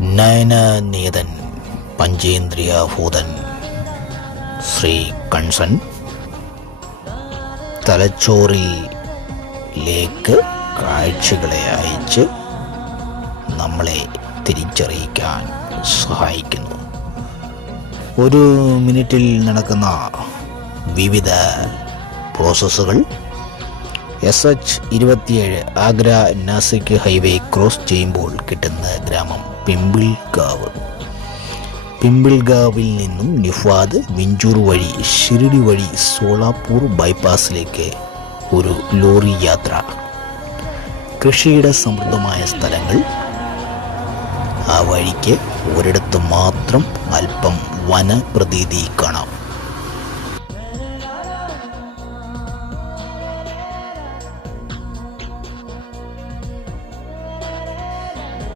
നയനനീതൻ പഞ്ചേന്ദ്രിയഭൂതൻ ശ്രീ കൺസൺ തലച്ചോറിലേക്ക് കാഴ്ചകളെ അയച്ച് നമ്മളെ തിരിച്ചറിയിക്കാൻ സഹായിക്കുന്നു. ഒരു മിനിറ്റിൽ നടക്കുന്ന വിവിധ പ്രോസസ്സുകൾ എസ് എച്ച് ഇരുപത്തിയേഴ് ആഗ്ര നാസിക് ഹൈവേ ക്രോസ് ചെയ്യുമ്പോൾ കിട്ടുന്ന ഗ്രാമം പിമ്പിൾഗാവ് പിമ്പിൾഗാവിൽ നിന്നും നിഫാദ് വിഞ്ചൂർ വഴി ഷിരിഡി വഴി സോളാപൂർ ബൈപ്പാസിലേക്ക് ഒരു ലോറി യാത്ര. കൃഷിയുടെ സമൃദ്ധമായ സ്ഥലങ്ങൾ. ആ വഴിക്ക് ഒരിടത്ത് മാത്രം അല്പം വനപ്രതീതി കാണാം.